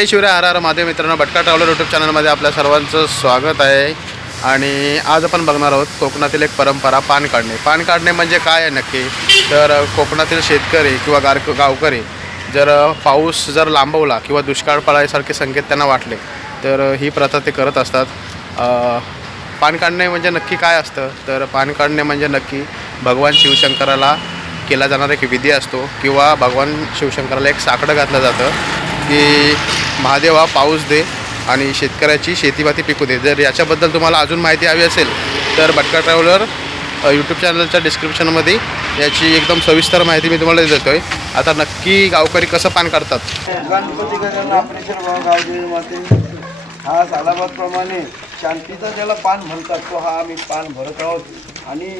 जय शिवराय, हर हर महादेव. मित्रांनो, भटका traveller YouTube चॅनलमध्ये आपल्या सर्वांचं स्वागत आहे. आणि आज आपण बघणार आहोत कोकणातील एक परंपरा, पान काढणे. पान काढणे म्हणजे काय आहे नक्की? तर कोकणातील शेतकरी किंवा गावकरी जर पाऊस जर लांबवला किंवा दुष्काळ पडायसारखे संकेत त्यांना वाटले तर ही प्रथा ते करत असतात. पान काढणे म्हणजे नक्की काय असतं? तर पान काढणे म्हणजे नक्की भगवान शिवशंकराला केला जाणारा एक विधी असतो किंवा भगवान शिवशंकराला एक साकडं घातलं जातं की महादेवा पाऊस दे आणि शेतकऱ्याची शेतीमाती पिकू दे. जर याच्याबद्दल तुम्हाला अजून माहिती हवी असेल तर भटका ट्रॅव्हलर यूट्यूब चॅनलच्या डिस्क्रिप्शनमध्ये याची एकदम सविस्तर माहिती मी तुम्हाला देतो आहे. आता नक्की गावकरी कसं पान काढतात? गणपती गजानन आपलेश्वर भाऊ गावदेवी माते हा सालाबादप्रमाणे शांतीचा ज्याला पान म्हणतात तो हा आम्ही पान भरत आहोत आणि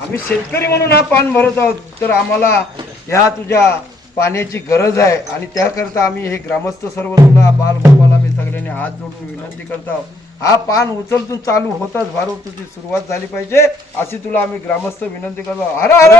आम्ही शेतकरी म्हणून हा पान भरत आहोत. तर आम्हाला ह्या तुझ्या पाण्याची गरज आहे आणि त्याकरता आम्ही हे ग्रामस्थ सर्व तुला बालगोपाल आम्ही सगळ्यांनी हात जोडून विनंती करतो. हा पान उचलतून चालू होताच भारू तुझी सुरुवात झाली पाहिजे अशी तुला आम्ही ग्रामस्थ विनंती करतो. हर हर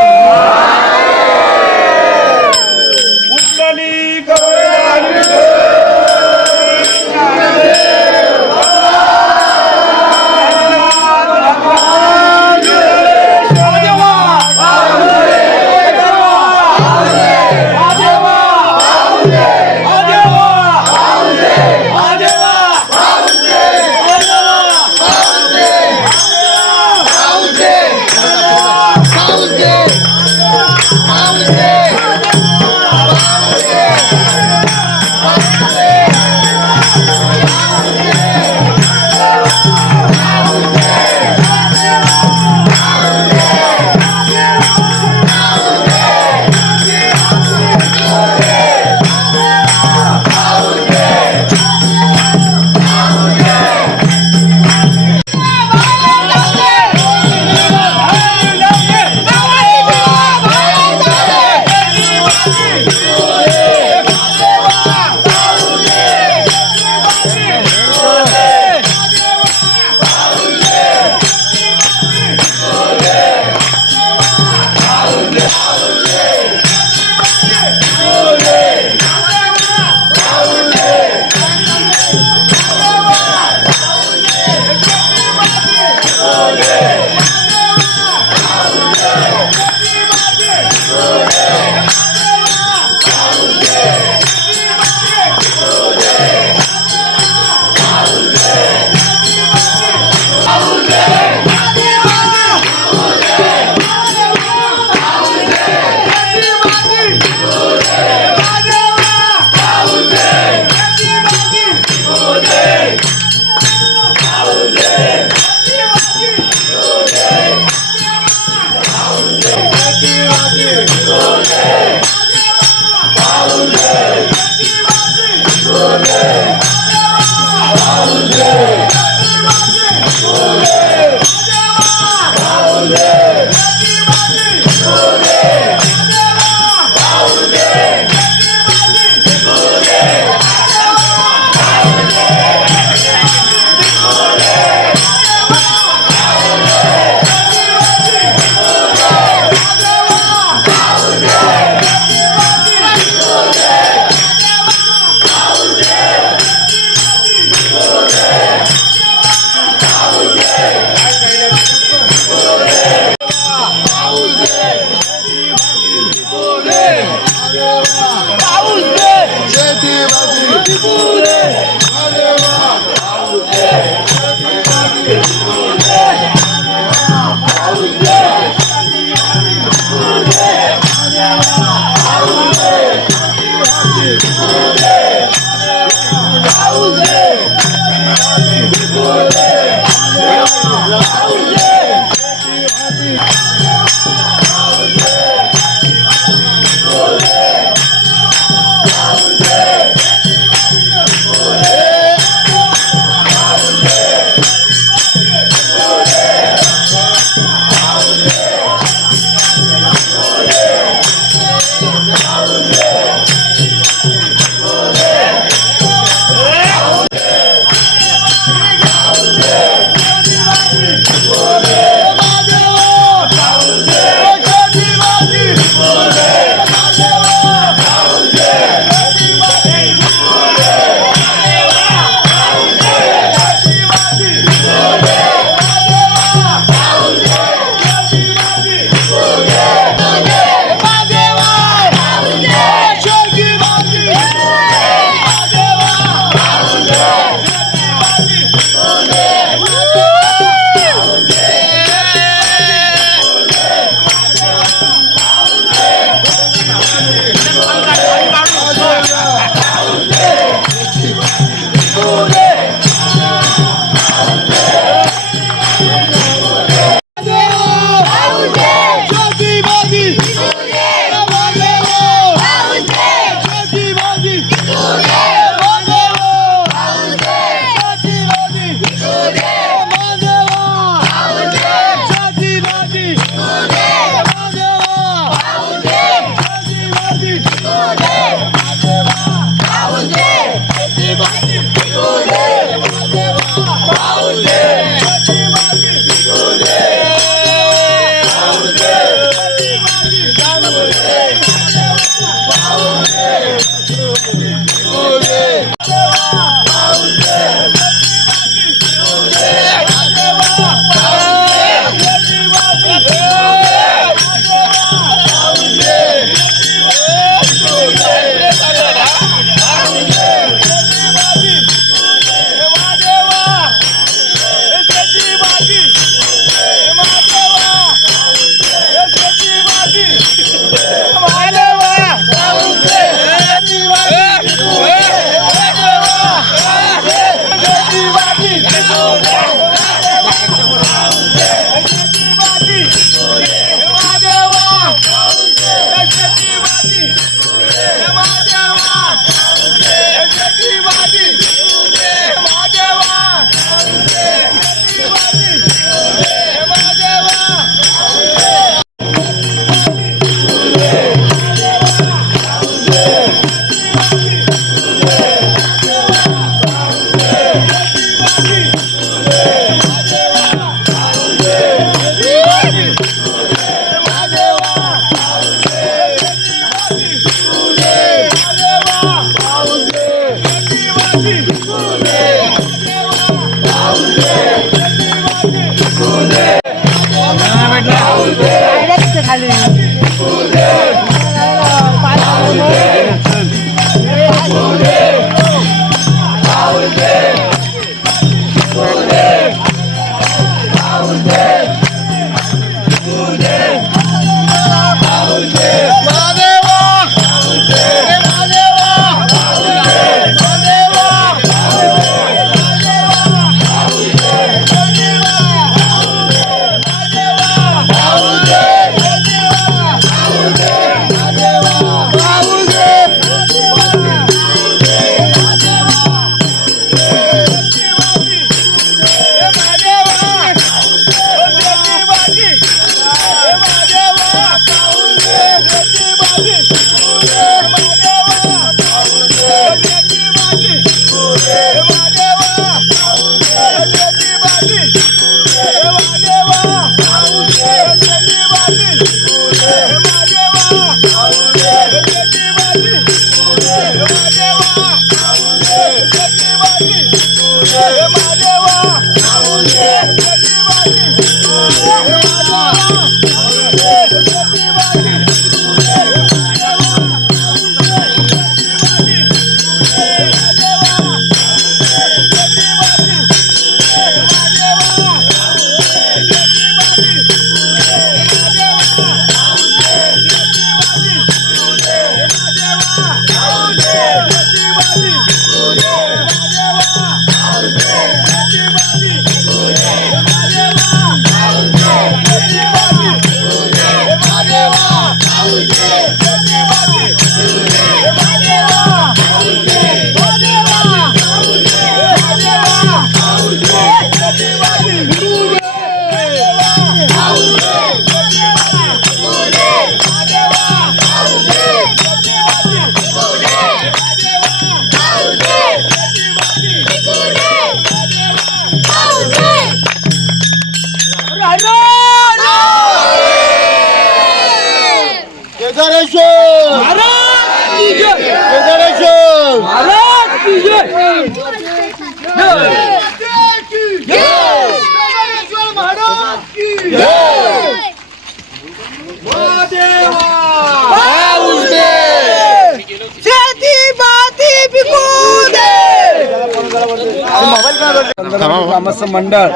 ग्रामस्थ मंडळ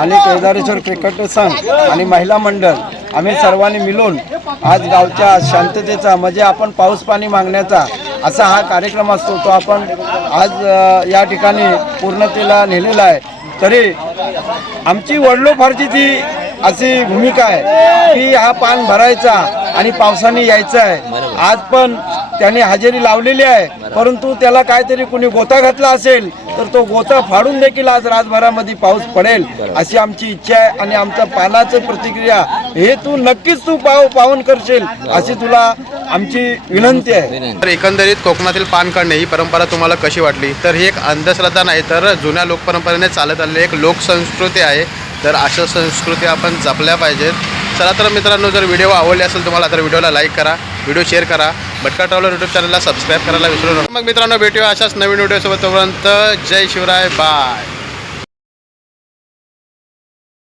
आणि केदारेश्वर क्रिकेट संघ आणि महिला मंडळ आम्ही सर्वांनी मिळून आज गावच्या शांततेचा म्हणजे आपण पाऊस पाणी मागण्याचा असा हा कार्यक्रम असतो तो आपण आज या ठिकाणी पूर्णतेला नेलेला आहे. तरी आमची वडिलोपार्जित ती अशी भूमिका आहे की हा पान भरायचा आणि पावसाने यायचं आहे. आज पण त्याने हजेरी लावलेली आहे, परंतु त्याला काहीतरी कुणी गोता घातला असेल तर तो गोता फाडून देखील आज रातभरामध्ये पाऊस पडेल अशी आमची इच्छा आहे. आणि आमचं पानाचं प्रतिक्रिया हे तू नक्कीच तू पावन करशील अशी तुला आमची विनंती आहे. तर एकंदरीत कोकणातील पान काढणे ही परंपरा तुम्हाला कशी वाटली? तर ही एक अंधश्रद्धा नाही तर जुन्या लोकपरंपरेने चालत आलेली एक लोकसंस्कृती आहे. तर अशा संस्कृती आपण जपल्या पाहिजेत. चला तर मित्रांनो, जर व्हिडिओ आवडले असेल तुम्हाला तर व्हिडिओला लाईक करा, व्हिडिओ शेअर करा, भटका ट्रॅव्हलर यूट्यूब चॅनलला सबस्क्राईब करायला विसरू नका. मग मित्रांनो भेटूया अशाच नवीन व्हिडिओसोबत. तोपर्यंत जय शिवराय, बाय.